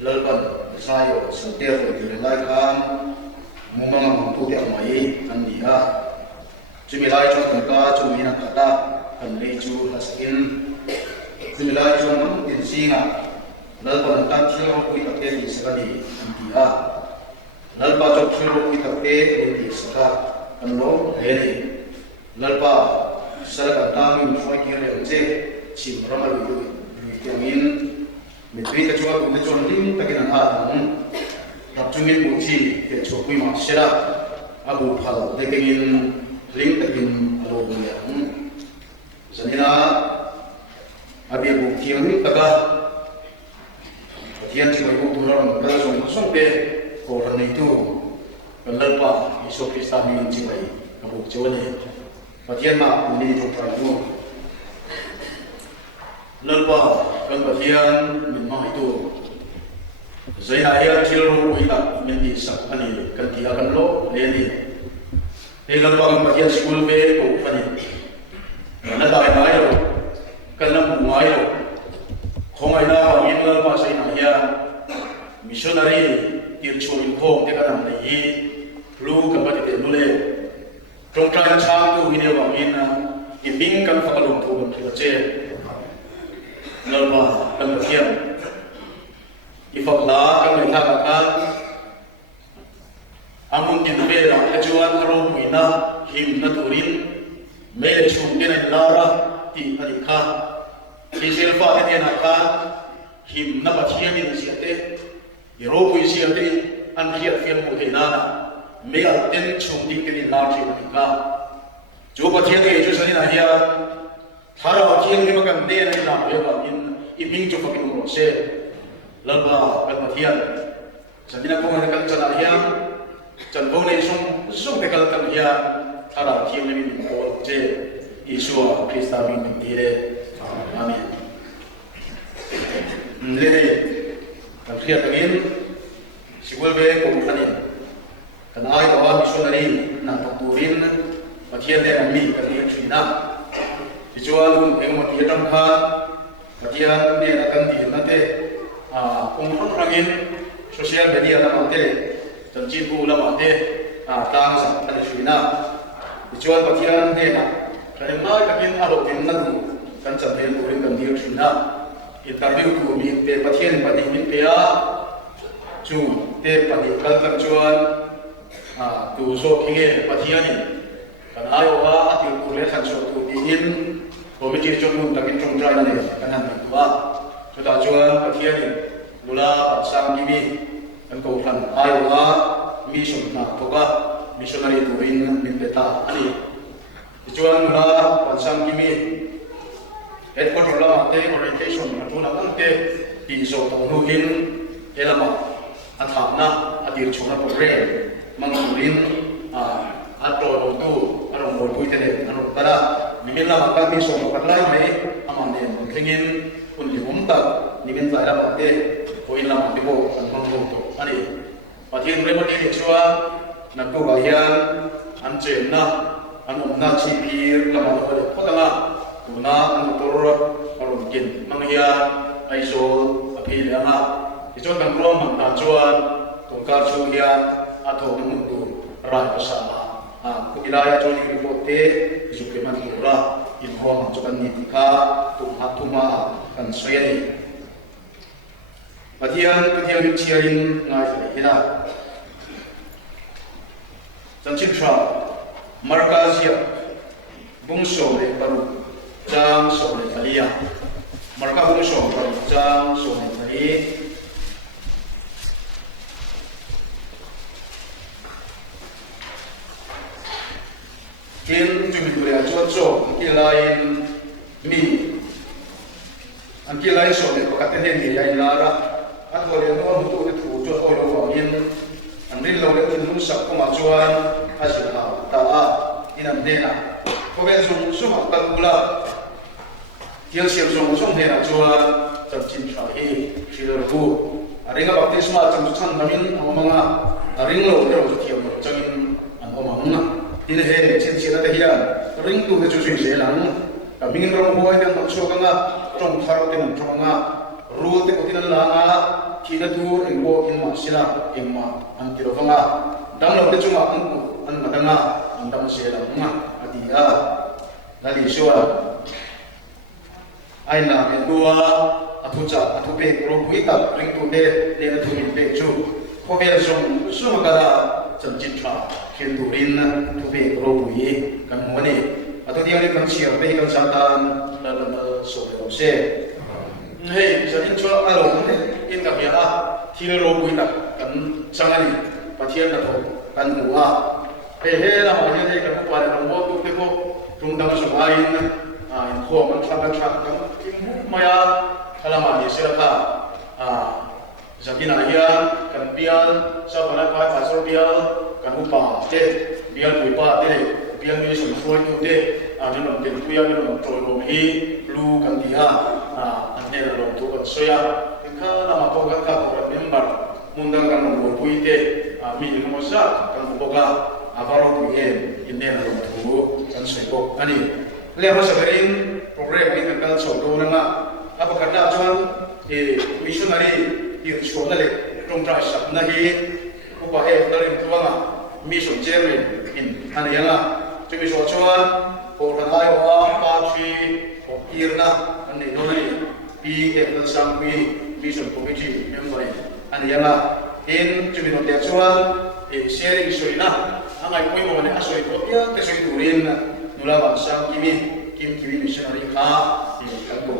lalpan sayo setiap itu relai kan mumang mampu tiap mai kan dia cumi lai cuma mereka cumi nak kata kan leju hasil cumi lai cuma mungkin singa lalpan kan tiap kita teh sekali kan dia lalpan cuma tiap kita teh di sekali kan lo ini lalpan serta kami mulai kira je cim ramal itu yang Mitri kecuali kecuali takinan adam, tapcungin uji kecuali masyarakat abu phal dekengin ling takin alobnya. Senina abi abu kian taga, kian cuma ibu turun kalau song pe koran itu pelalpa isu pesta ni cuma abu cewek. Kian mak ini jumpa itu. Lalpa kan bagian memang itu saya ayat cilur kita mendisak ani kan dia kan lo leni lalpa kan bagian school be ko ani mana dah ayo kan lam ayo khongai na in lalpa saya ya missionary tircho in khong te kan nei lu kan ba te nule trong trai chang tu ini ba min ibing kan fakalum tu kan che lalpa kan bagian ifakla kan letak kan amun kin bera ajuan aro muina him naturin mele chungena lara ti adika iselfa te na him na bachian ni siate iro pui siate an hiat fian mu te nana me al ten chungti ke ni na chi adika jo bachian ke jo sani na hiya thara kian ni makan de na na be ba in iming jo fakin ro se lalpa kan bachian sanina ko kan chana hiya chan bo ne song te kal kan hiya thara kian ni ko je Yeshua Krista min dire amen lele kan khiat angin sigul be ko kanin kan ai awa missionary na turin pathian le ami kan ni china dijual eng mo tiam kha pathian ne akan di na te ong thon rangin social media na ate chan chin bu la ma te tang sa kan china dijual pathian ne na kan mai kan aro tin na du kan chan le turin kan di china interview tu mi te pathian pati min pe a chu te pati kal kan chuan tu so kinge pathian ni kan ayo wa atil kule khan so tu din committee chon mun takin chung trai na ne kan han tu wa chu ta chuan pathian ni mula sang gi mi kan ko khan ayo wa mission na to ka missionary tu in min pe ta ani chuan mula sang gi mi headquarter la te orientation tu na kan te ti so to nu hin elama athapna adir chona program mangurin ato tu arong bol pui tene anu tara nimin la ka mi so patlai mai amane thingin un li umta nimin la ra te koin la ti bo an mangu to ani pathin re mani chua na ko ga hian an chen na anu na chi pir la ma ko le photanga tuna an tur aron kin mangia aiso apil anga ichon kan rom man ta chuan tungka chu hian atho mun tu rai pasama ku ilaya chon report te ju ke man tura in hom chu kan ni ka tu hatuma kan soyani pathian chiarin ngai hina chan chin tra Markazia bung sore baru jang sore talia marka bung sore baru jang sore tali kin jumi dure ajo kilain mi kilain sore ko katene ni ai lara atole no mutu de tu jo olo wa yin anrin lo de tu sak ko ma chuan azina ta a inam dena ko be sung suma kalula tiang siam sung sung dena chuan cham chin tha hi thilor bu aringa baptisma cham chan namin amanga aring lo de ro thiam changin an omanga tin he chen chen ta hian ring tu de chu chu se lang kaming ro ho ai dan chu kanga tong tharo tin thonga ru te ko tin la nga thina tu engbo in ma sila engma an tiro vanga dam lo de chunga an madanga an dam se la nga adia nali shwa ai na me dua atucha atupe ro buita ring tu de le tu min pe chu ko be sum sum kala cham chin tha khen tu rin tu pe ro bui kan mo ne atu dia ni kan chiar pe kan satan la la so lo se hei jatin chua alo ne in ka bia thil ro bui ta kan changali pathian na tho kan mu a he la ma he kan pa na mo tu te ko tung dang so ai in kho man thang kan kim maya kalama ni sira ka Zakina hian kan bial sa bana pa pasor bial kan upa te bial upa te bial ni som foi tu te ni nom te tuya ni nom tro rom hi lu kan dia ane na rom tu kan soya ka na ma ko ka ko member mundang kan mo pui te mi ni mo sa kan ko ka avaro tu he ine na rom tu kan soi ko ani le ma sa berin program ni kan so do na apa kana chuan missionary yêu chuột là trong trại sập na hi cô bà em đã làm tuang mi sủng cherry in anh em chúng mình so chuan cô thằng ai hoa ba chi cô irna anh này nói pi em đã sang mi sủng committee member anh em in chúng mình nói đẹp chuan sharing soi na anh ai quay một này soi tốt nhá cái soi turin nula bang sang kimi missionary ha kan ko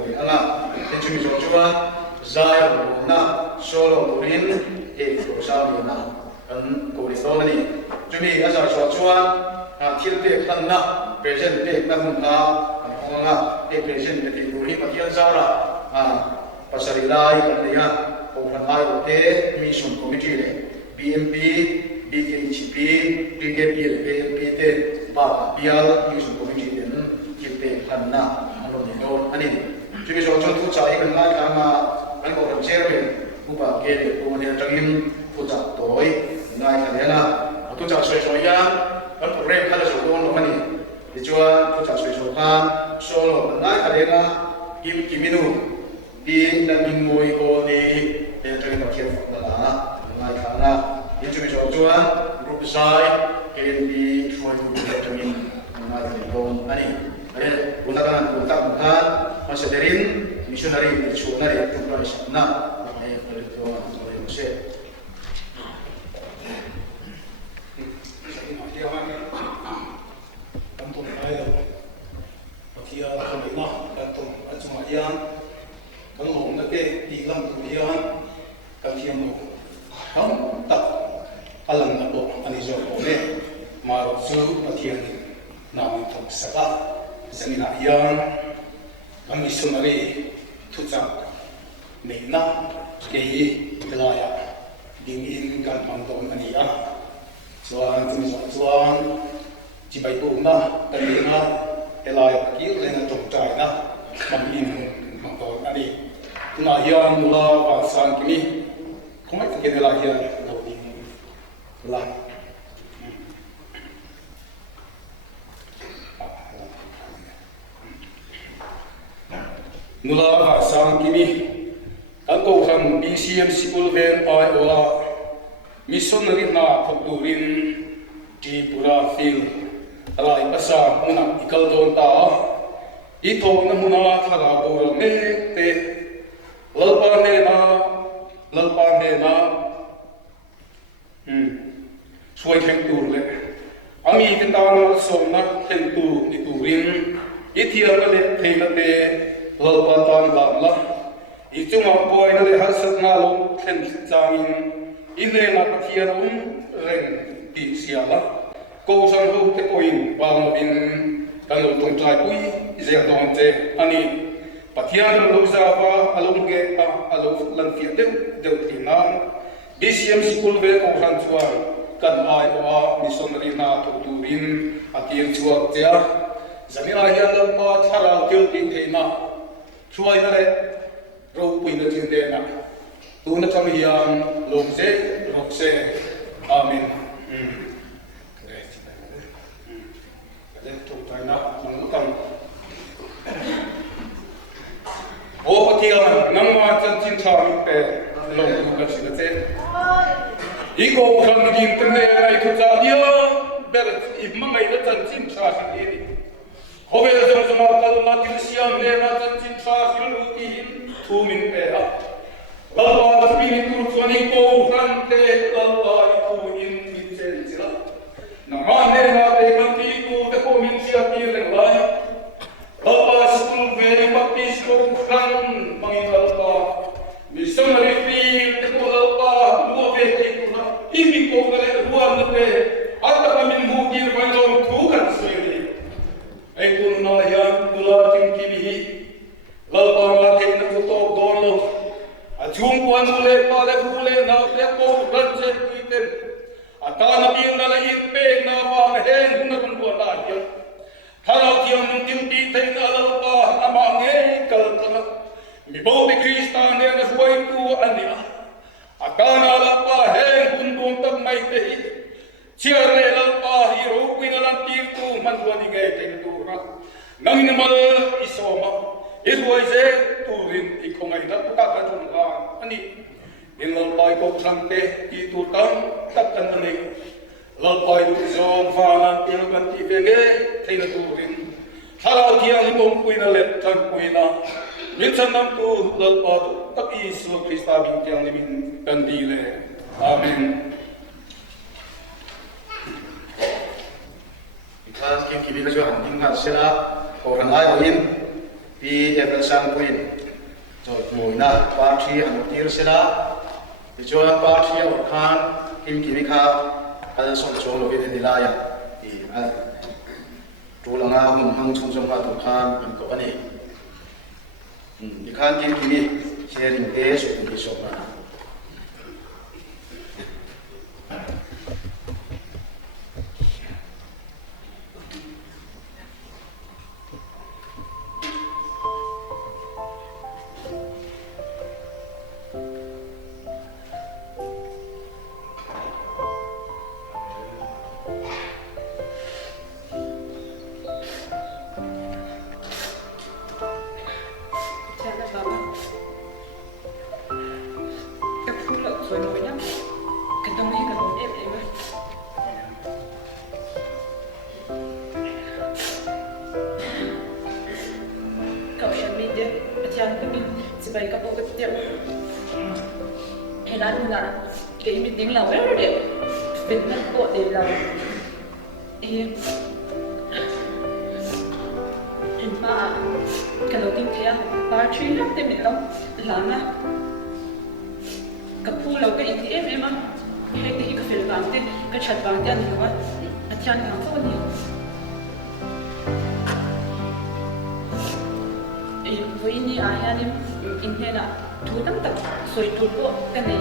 anh chúng mình so chuan zai na solo turin ko sa na kan ko ri so ni chumi asa so chuan thil te khan na present te na hun ka an honga te present te turi ma kian zara pasari lai kan ya ko kan ai te mission committee le BMP BKHP BKP BMP te ba bial mission committee den thil te khan na alo ni no ani chumi so chon tu chai kan lai ka ma anh có phần share về cụ bà kia để cụ này trong im phụ trợ tối ngay cả thế là tôi chọn soi soi ya anh phụ rep hay là soi con nó này để cho tôi chọn soi soi kan solo ngay cả thế là kim kim minu đi là mình ngồi cô đi để cho nó kia là ngay cả là đi chuẩn bị cho group sai cái đi soi tu trong im ngay cả con anh này kita kan bukan masyarakat missionary missionary yang terus na itu Indonesia kantung ayo pakia kami kantung cuma yang kalau mau nak di dalam dunia kan tiang kan tak alam nak anizo boleh marusu patiang namun tak salah Zanina yang kami missionary tujuan Nina kei kelaya dingin kan manton ania soal cibai puna terima kelaya kiri dengan tongcai na kami manton ani na yang mula pasang kini kau tak kelaya yang dawing lah nula ka sang kini kan ko kan BCM school ven ai ola missionary na photurin ti pura fil alai pasa muna ikal don ta ito na muna thara ko me te lalpa ne na suai theng tur le ami cái ta nó sôm na khen tu ni tu rin ít thì là cái thầy là cái lợn ba toàn làm lắm ít chung học bồi nó để hát sát na luôn khen trang in đây là cái thiên ông rèn tị xia lắm câu sang hậu cái point bằng bên cái lỗ tung trái quỷ dễ đòn chế anh đi bắt thiên nó lâu ra và along cái along lần phía đều đều thì nam BCM school về câu sang chuan kan ai wa missionary na tu turin atir chuak tia zani a hian pa thara til tin theina chuai na le ro pui na tin de na tu na chang hian lom se rok se amen le tu tai na nang kam o patia nang ma chan chin tha mi pe lom tu ka chi te Iko kan din tene ai ko cha dia ber imang ai da chan chin cha si ni hobe jam jama kal na til siam ne na chan chin cha si lu ki thu min pe a balwa bi ni tu chani ko kan te balwa thu in min chen chila na ma ne na pe kan ti ku te ko min sia ti le lai balwa school ve baptist ko kan mangin balwa missionary field te ko balwa lu ve ki Imi ko kare ruang nape, ata kami mungkin banyak tuhan sendiri. Aku nayan tulatin kini, lalpa mati nak tutup dolo. Ajung kuan mule pada mule nak lepo ranjে kita. Ata nabi nala impe nawa hen nak buat lagi. Kalau dia mungkin kita lalpa amange kaltana. Mibo be Kristan yang sesuai tu ania. Akana lalpa hen kundung tak mai tehi, ciare lalpa hiro kuin alantir tu manduani gay tentu rak, nang namal isoma, isway se turin ikongai na putaka junga ani, in lalpa ikok sangte itu tang takkan ani, lalpa itu zon fanan tiagan tivenge tena turin, halau tiang ikong kuin alet tan kuina. Minsan nam tu lalpa tu tak Yesus Kristus bintang lemin kandile. Amen. Ikhlas kim kimi ka jo handing ngat sela orang ayin pi ebersang kuin. Jo muina parti hantir sela. Jo parti orkan kim kimi ka al som chong lo bin dilaya. Tu langa mun hang chung chung ka tu khan an ko ani. Ikan kim kimi sharing ke so ki so na. Sebaik apa kita heran nggak kayak meeting lah, where deh benar kok deh lah, emang kalau kita party lah deh bilang lama kepulau ke ini memang hati ke film bangte ke chat bangte ni apa, acian yang tu ni. Với ini ayah ni ini nak tu tam tak soi tu ko kan ni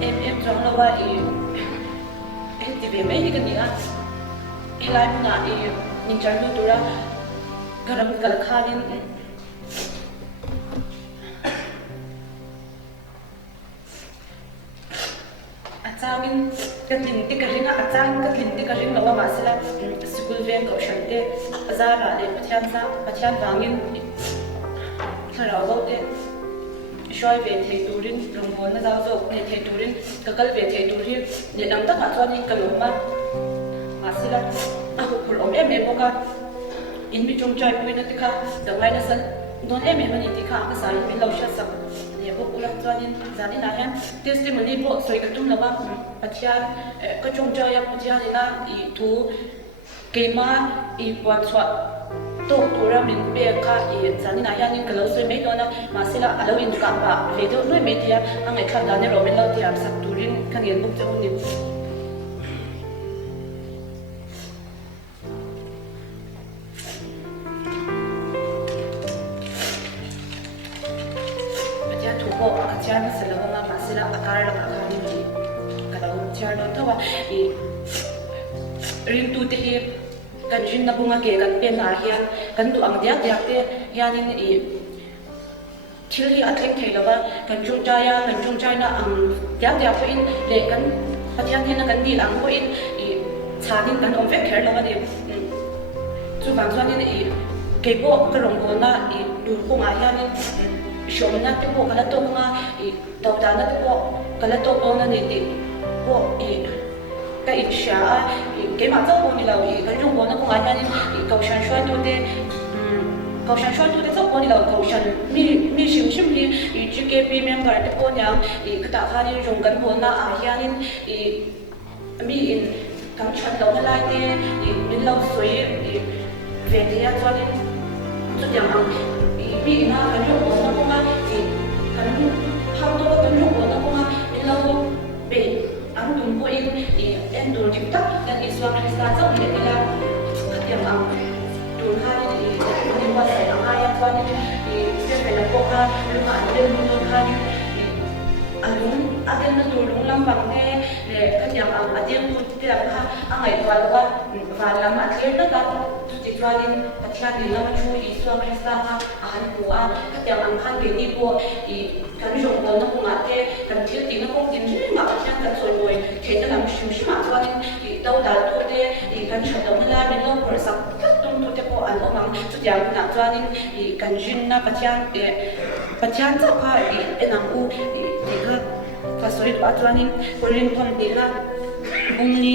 em jong lawa TV mai ni kan ni ah ilai na ni charnu tu ra garam kal khalin acangin katlin ti karinga acang katlin ti karing lawa masala school ven ko shante azara le pathian wangin Rawa te shoi về thầy turin rong hon na giao dok ne thầy turin kakal về thầy turin ne nam ta ka chuan in kaloma masila a ko phul om em boka in bi chong chai puina ti kha dangai na san don em mani ti kha ka sai min lo sha sa ne bo ulak chuan in zani na hem testimony bo soi ka tum lawa pathian ka chong chai ya pathian ina I tu keima I buat suat tok tura min be kha I zani na yanin kalau se me dona masila alawin ka ba vedo no me tia angai kha dane robin lo tia sak turin kan yen buk jong ni batia thuko acha na sela ma masila akar la kha ni kalau char no tawa I rin tu te hi kan jin na bunga ke kan pen na hian kan du ang dia dia te hianin I thil hi atleng thei lawa kan chung chai na ang dia dia ko in le kan pathian hin na kan dil ang ko in I chanin kan om vek kher lawa ni chu bang chuan in ke bo ka rong ko na I du ko nga hianin shom na te bo kala to nga I taw da na te bo kala to na ni ti bo I cái insha cái mà giáo ni lao cái trung quốc nó cũng ai nên cầu sản xuất tu de giáo ni lao cầu sản mi sim ni chỉ cái bi member te ko nyang cái ta kha ni rong kan ho na a hian in mi in kam chan lo na lai te in lao soi về thế cho nên cho rằng mi na kan trung quốc nó cũng kan ham to kan trung quốc nó cũng in lao be ang tumpo in endur jiptak dan Islam Kristen zau ni ila katiam ang turhan ni wasa ang ayat wan ni pela poka luma adel mun khani alun adel na tulung lambang ne le katiam ang adel mun tira kha angai walwa walam atler na ta tutitwanin pathian ni lama chu Islam Kristen ha ahan buwa katiam ang khan ni po kan jong ko na ko ngate kan thil ti na ko tin ni ma pathian kan soi moi the na lam shim ma chuanin tau da tu te kan chho na la min lo por sak tum tu te po an omang chu tiang na chuanin kan jin na pathian cha kha enang u ka ka soi pa chuanin korin thon ti na umni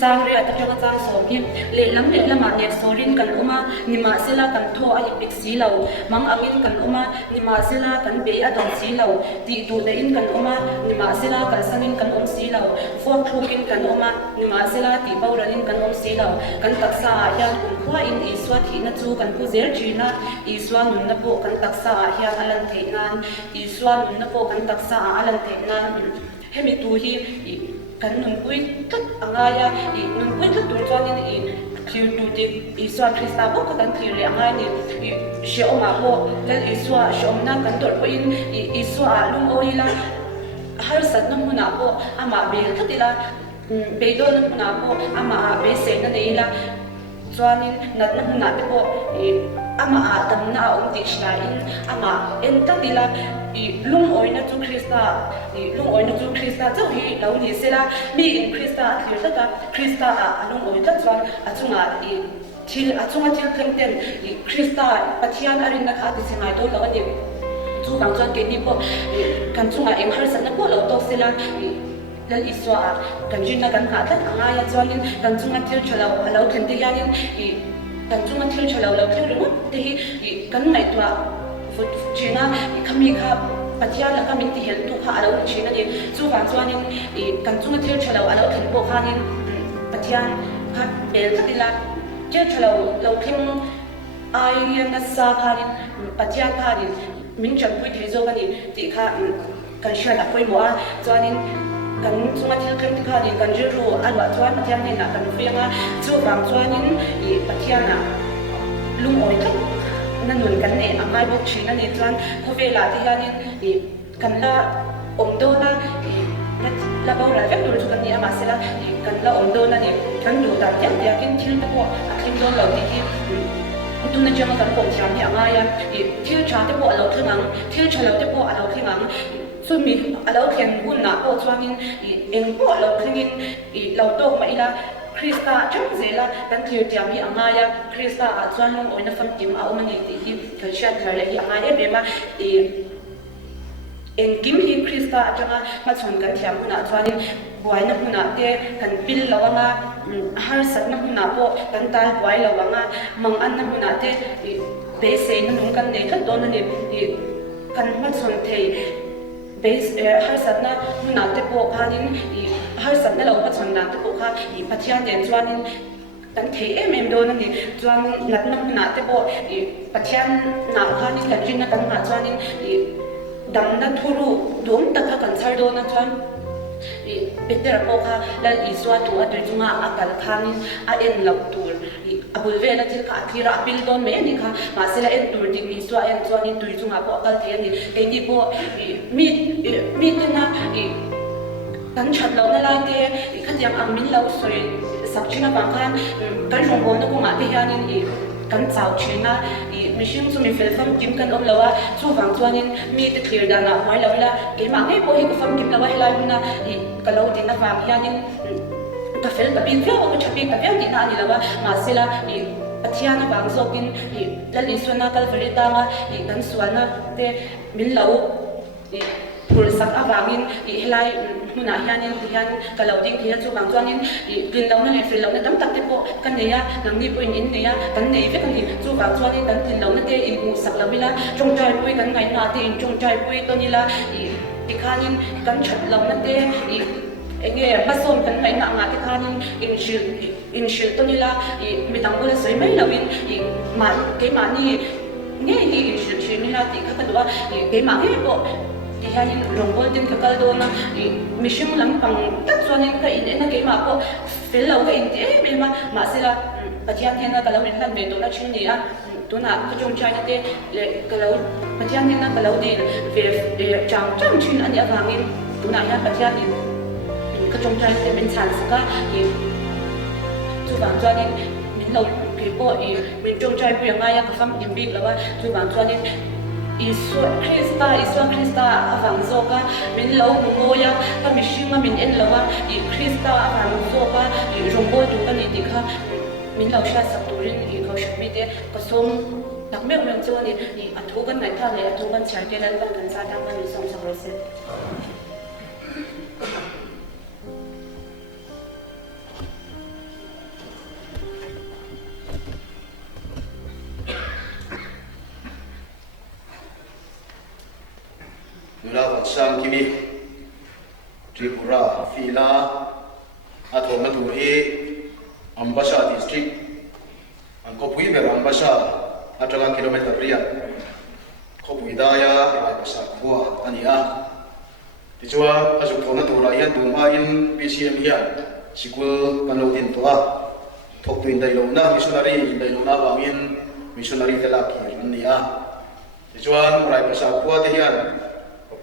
chang re ata chang chang so ki le lama ne sorin kan uma nima sila kan tho ai pik si lo mang amin kan uma nima sila kan be adon si lo ti tu de in kan uma nima sila kan sanin kan si lo fo thukin kan uma nima sila ti pauranin kan si lo kan taksa ya kun khwa in iswa thi na chu kan pu zer jina iswa nun na po kan taksa ya alan theinan iswa nun na po kan taksa alan theinan hemi tu hi kan nun pui tat angaya nun pui tat tu chuanin clear tu te Iswa Krista bo kan clear le angai ni she oma bo kan Iswa shomna kan tor ko in Iswa lum oila har sat na muna bo ama be khatila be do na muna bo ama be se na neila chuanin nat na muna te bo ama atam na ti shtain ama entatila lung oina chu Krista chu hi lo ni sela mi in Krista thlir ta Krista lung oina chuan achunga thil thengten Krista pathian arin na kha ti singai do lo ani chu bang chuan ke ni po kan chunga em har san na po lo to sela lal iswa kan jin na kan kha ta anga ya chuanin kan chunga thil chalo lo thente yanin kan chunga thil chalo lo thil ru te hi kan nai twa china kami kha pathian la kami ti hel tu kha alo china ni chu wang chuanin kan chunga thil chalo alo thil po khanin pathian kha bel khatila thil chalo lo thim ai na sa khanin pathian khanin min chan pui thezo kani ti kha kan share la poi mo a chuanin kan chunga thil khem ti khanin kan jiru alwa chuan pathian ni na kan fianga chu wang chuanin pathian na lung oi thak nan nun kan ne amai bok china ni chuan khovela ti hianin kan la omdo na la bawra vek tur chu kan ni ama sela kan la omdo na ni kan du ta ya ya kin thil te po akhim don lo ti hi tu na jama kan pom thiam hi anga ya thil cha te po lo thingang thil chalo te po alo thingang so mi alo khen hun na po chuanin eng po lo thingin lo tok ma ila Krista chang zela kan clear tiam hi angaya Krista chuan long oina fam tim a omani ti hi kalshat thar le hi angaya bema en kim hi Krista atanga ma chon kan thiam huna chuanin buaina huna te kan pil lawanga har sat na huna po kan tal buai lawanga mang an na huna te be se na nung kan nei khat don ni kan ma chon thei base har sat na huna te po khanin har sat na lo ma chon na te po kha pathian den chuanin kan thei em do na ni chuan lat na na te bo pathian na kha ni kan rin na kan nga chuan in dam na thuru dum ta kha kan char do na chuan Peter ko kha lan iswa tu a tunga akal khanin a en lau tur abul ve na til ka thira apil don me ni kha ma sela en tur ding ni swa en chuan in tui chunga ko akal te ni ke ni bo mi na kan chat lo na lai te khan yang amin lau soi sak china bang khan kan rong bon na ko ma te hianin kan chau china mishing chu mi fel fam kim kan om lawa chu wang chuanin mi te clear dana mai lo la ke ma ngai bo hi ko fam kim lawa helai na ka lo din na wang hianin ka fel ka bin flo ko chapi ka yang din ani lawa ma sela pathian na wang zokin la li suna kal verita nga kan suana te min lo pur sak awangin helai muna hianin hian kalauding thia chu bang chuanin rin lo na le fil lo na tam tak te po kan neya nang ni poin in neya kan nei ve kan ni chu bang chuanin kan tin lo na te in mu sak lo bila chong chai pui kan ngai na te in chong chai pui to ni la tikhanin kan chat lo na te enge pasom kan ngai na nga tikhanin in shil to ni la mitang bula soi mai lawin ma ke ma ni nge ni in shil ni la ti kha ka do ke ma nge po hianin rongbol din ka kaldo na mishim lam pang tak chuanin ka in na ke ma ko fel lo ka in te me ma sela pathian thena ka lo in han me to na chin ni a tuna ka chong chai te le ka lo pathian thena ka lo din ve chang chin ani awangin tuna ya pathian ni ka chong chai te min chan saka chu bang chuanin min lo ke po min chong chai pu nga ya ka fam im bik lawa chu bang chuanin Isu Krista avang zoka min lo ngoya ka mishima min en lawa Krista avang zoka rombo tu ka ni dikha min lo sha sakturin ko shmite ka som nakme men choni athu kan nai tha le athu kan chai te lan kan sa ta kan som sa rose Nula sang kimi Tripura Fila atau Maturi Ambasha district Angkopui ber Ambasha adalah kilometer pria Kopui daya rai besar kuah ania Dijua azuk thona turaian dumain PCM hian sikul kanlotin tua Tok tu indai lona missionary bangin missionary telaki ania Dijua rai besar kuah tihian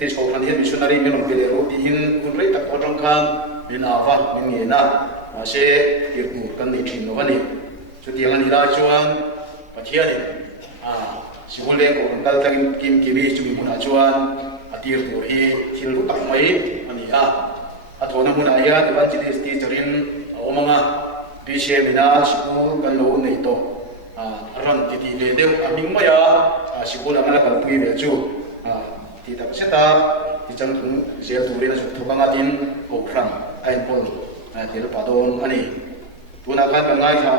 Tis ko kan hian missionary minum pelero dihin kun rei tak odong kan min awa min ngena ase irku kan ni thin no ani chutiang ani la chuan pathian ni sigule ko kan kal tang kim kibi chumi mun chuan atir tu hi thil ru tak mai ani athona mun aya evangelist teacherin omanga PCM ina siku kan lo nei to ron ti le deu aming maya sikula ngala kal pui ve chu ti tak seta ti chang thung zel tu rena chu thokanga tin ko khram ai pon tir padon ani tuna khan ka ngai tha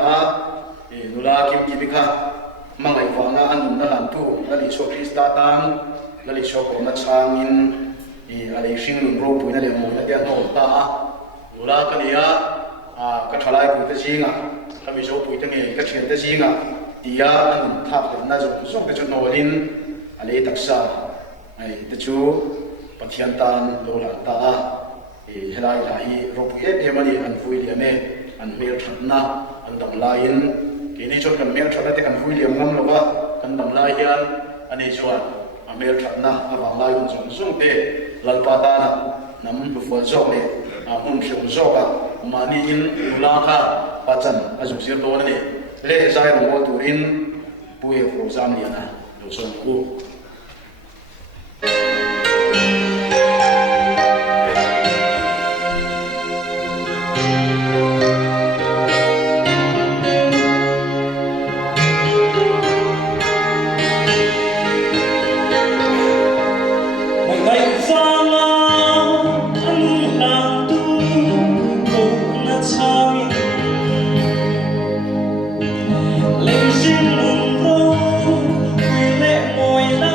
nula kim kimika mangai wanga an na lan tu ali so krista tang ali so ko na changin ali sing lung ro puina le mo na te no ta nula kania ka thalai pu te jinga kami so pu te nge ka chen te jinga tia an thap na zo so te chu no lin ali taksa ai te chu pathian tan lo la ta helai lai ropu e mani an vui le me an mel thna an dam lain ke ni chon kan mel thna te kan vui le ngam lo wa kan dam lai hian ani chuan a mel thna awang lai un zong zong te lal pa ta na nam pu fo zo le a hun shung zo ka mani in la kha pa chan a zu sir to ne le zai ro turin pu e fro zam ni na lo so ku Hãy subscribe cho kênh Ghiền Mì Gõ để không bỏ lỡ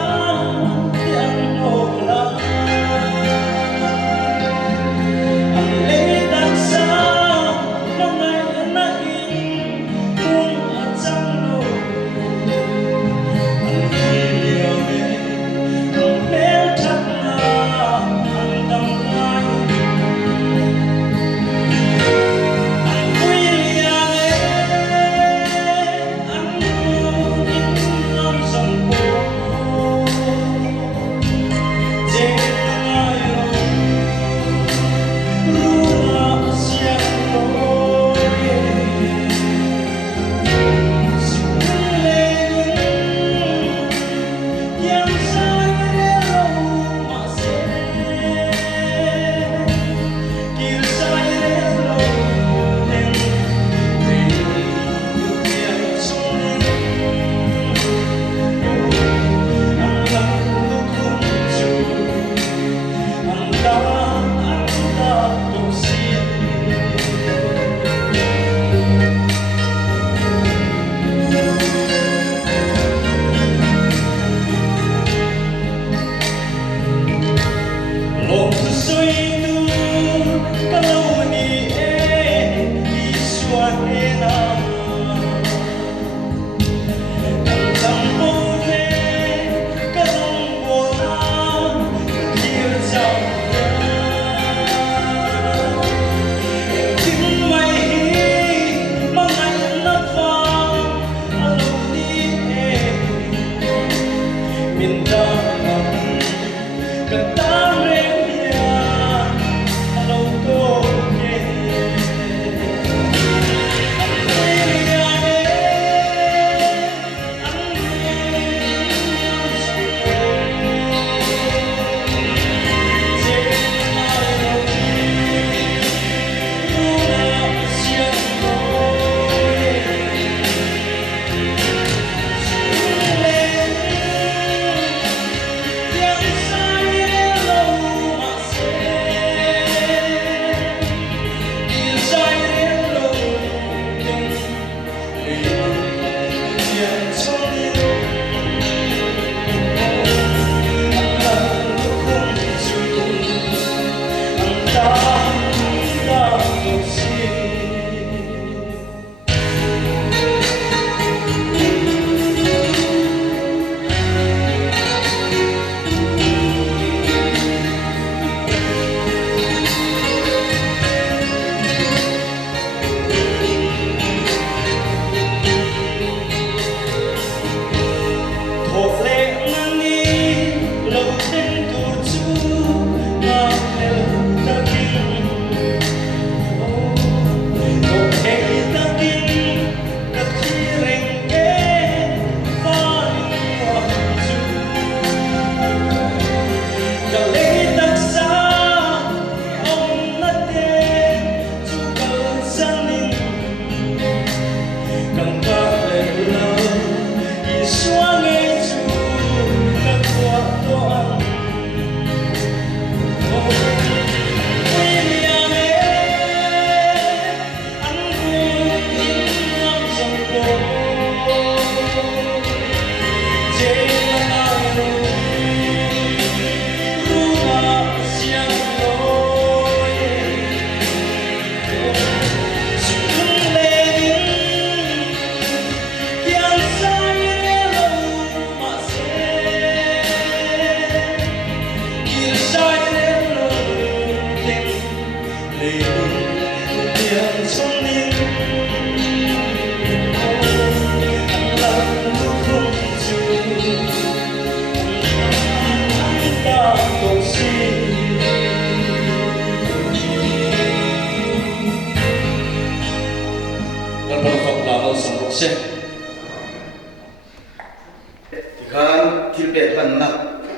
thil pe kan na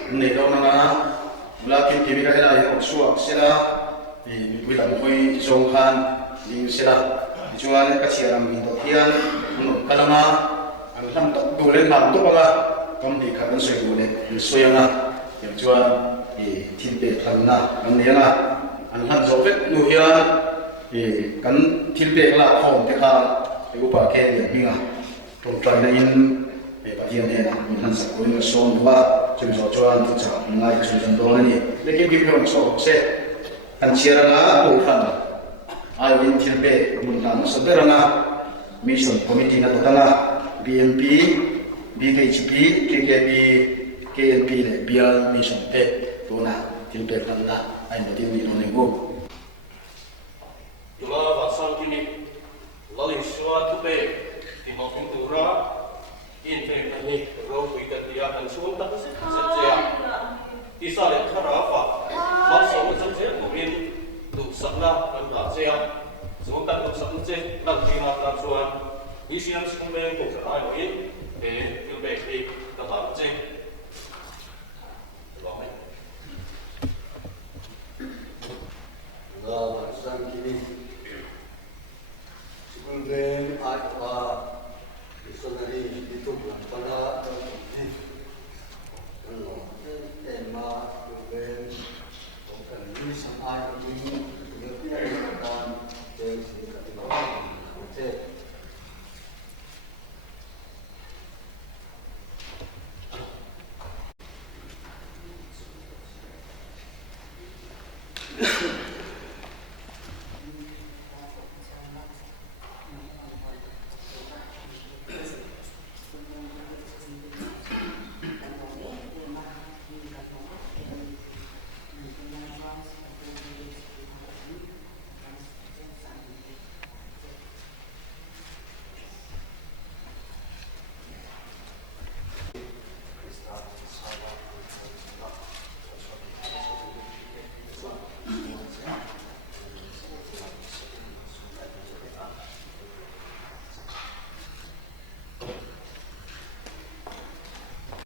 nei lo na la kim kimi ka ila he suak sila ni wilam koi zong han ling sila chuan ka chiaram min to hian no kalama an lam to tu le nam to banga kam ni khan soi bu le soyanga yam chuan thil pe kan na an ne na an han zo vet nu hian kan thil pe la khom te kha upa ke ni minga tong trai na in patian ne na han sa ko ni som ba chim so chuan tu cha ngai chu jan do ni lekin gi pyon so se an chiara na tu khan ai win thil pe mun na so berana mission committee na totala BMP BHP KKP KNP le bial mission pe tu na thil pe kan na ai no tin ni no ne go Tula vasan kini lalin shua tupe di makin tura in pe ni ro kuita dia kan sun ta se se isa le kharafa mal so se se muin du sakna kan da se ya so ta du sak se na ki ma ta chuan ni siam sing me ko sa ai ni til be ki ta ta se lo mai la vasan kini Then I missionary itu pada tema then bukan ini sampai ini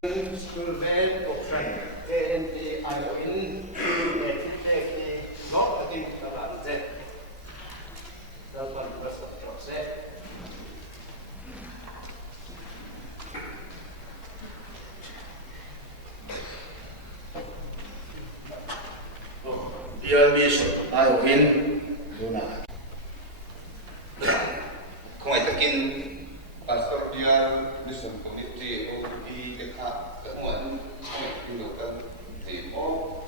dan school van of train and I in not in about that that's one first of process dear mission I win Luna không ai takin pastor dia mission committee OP lekha kemuan tindakan demo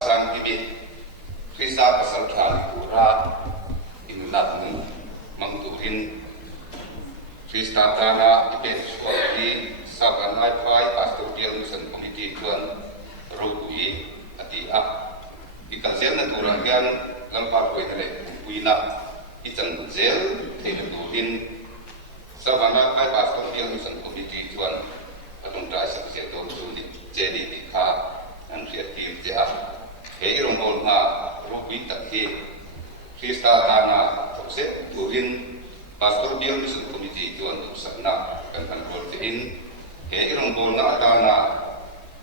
sang gibi Krista pasal kali pura inulat mu mangturin Krista tana ipet suami sabanai pai pastor dia mission committee tuan rugui ati a ikalzen na turangan lampar ko itale kuina itan zel thele turin sabana kai pastor yang mission committee tuan atong dai sak se to tu ni jedi di kha an creative ja he irong bol na rugui tak he Krista tana thokse turin pastor yang mission committee tuan sakna kan kan bol in he irong bol na tana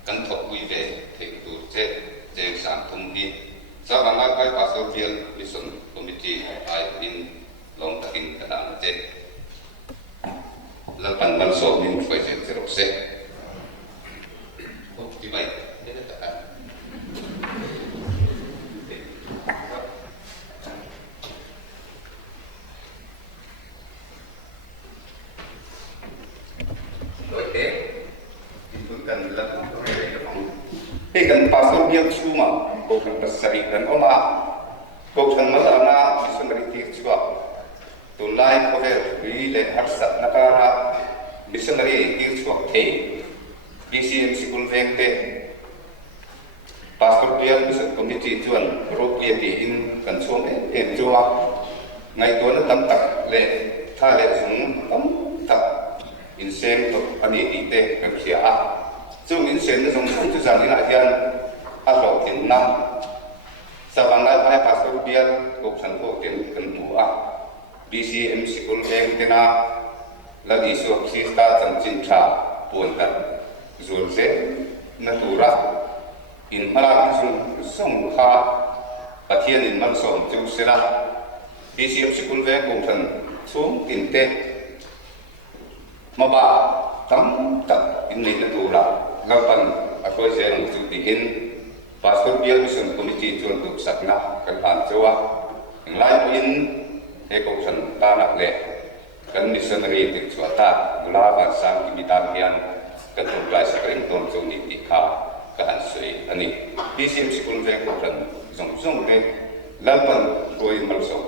kan thok ui ve thek tu je sam thum hi sabana kai pastor bial mission committee ai in long takin kana je lalpan balso min fai je terok se di bai dia tak oke kan lalpan kan pastor bial cuma bukan bersarikan olah bukan malah missionary juga tulai kover ile harsa nakara missionary juga BCM school vengte pastor bial mission committee tuan rokia in kansom jua ngai tuan tam tak le tha le sung tam tak insem to ani ite kerja chung insem na sung tu sang ina hian alo tin nam sabana pai pastor bial ko san ko tin kan tua BCM school veng tena lagi so Krista chan chin tha pon ta zul se na tura in mala chung song kha pathian in man som chu sera bcm sikul ve kum than chung tin te ma ba tam tak in ni na tura lapan akoi se ang chu tikin pastor bial mission committee chun tuk sakna kan han chawa nglai in he ko chan ta nak le kan missionary ti chuata la ban sang ki bitan hian kan tum lai sakring ton chu ni ti kha ka han sui ani bcm sikul ve ko than zong zong le lapan koi mal so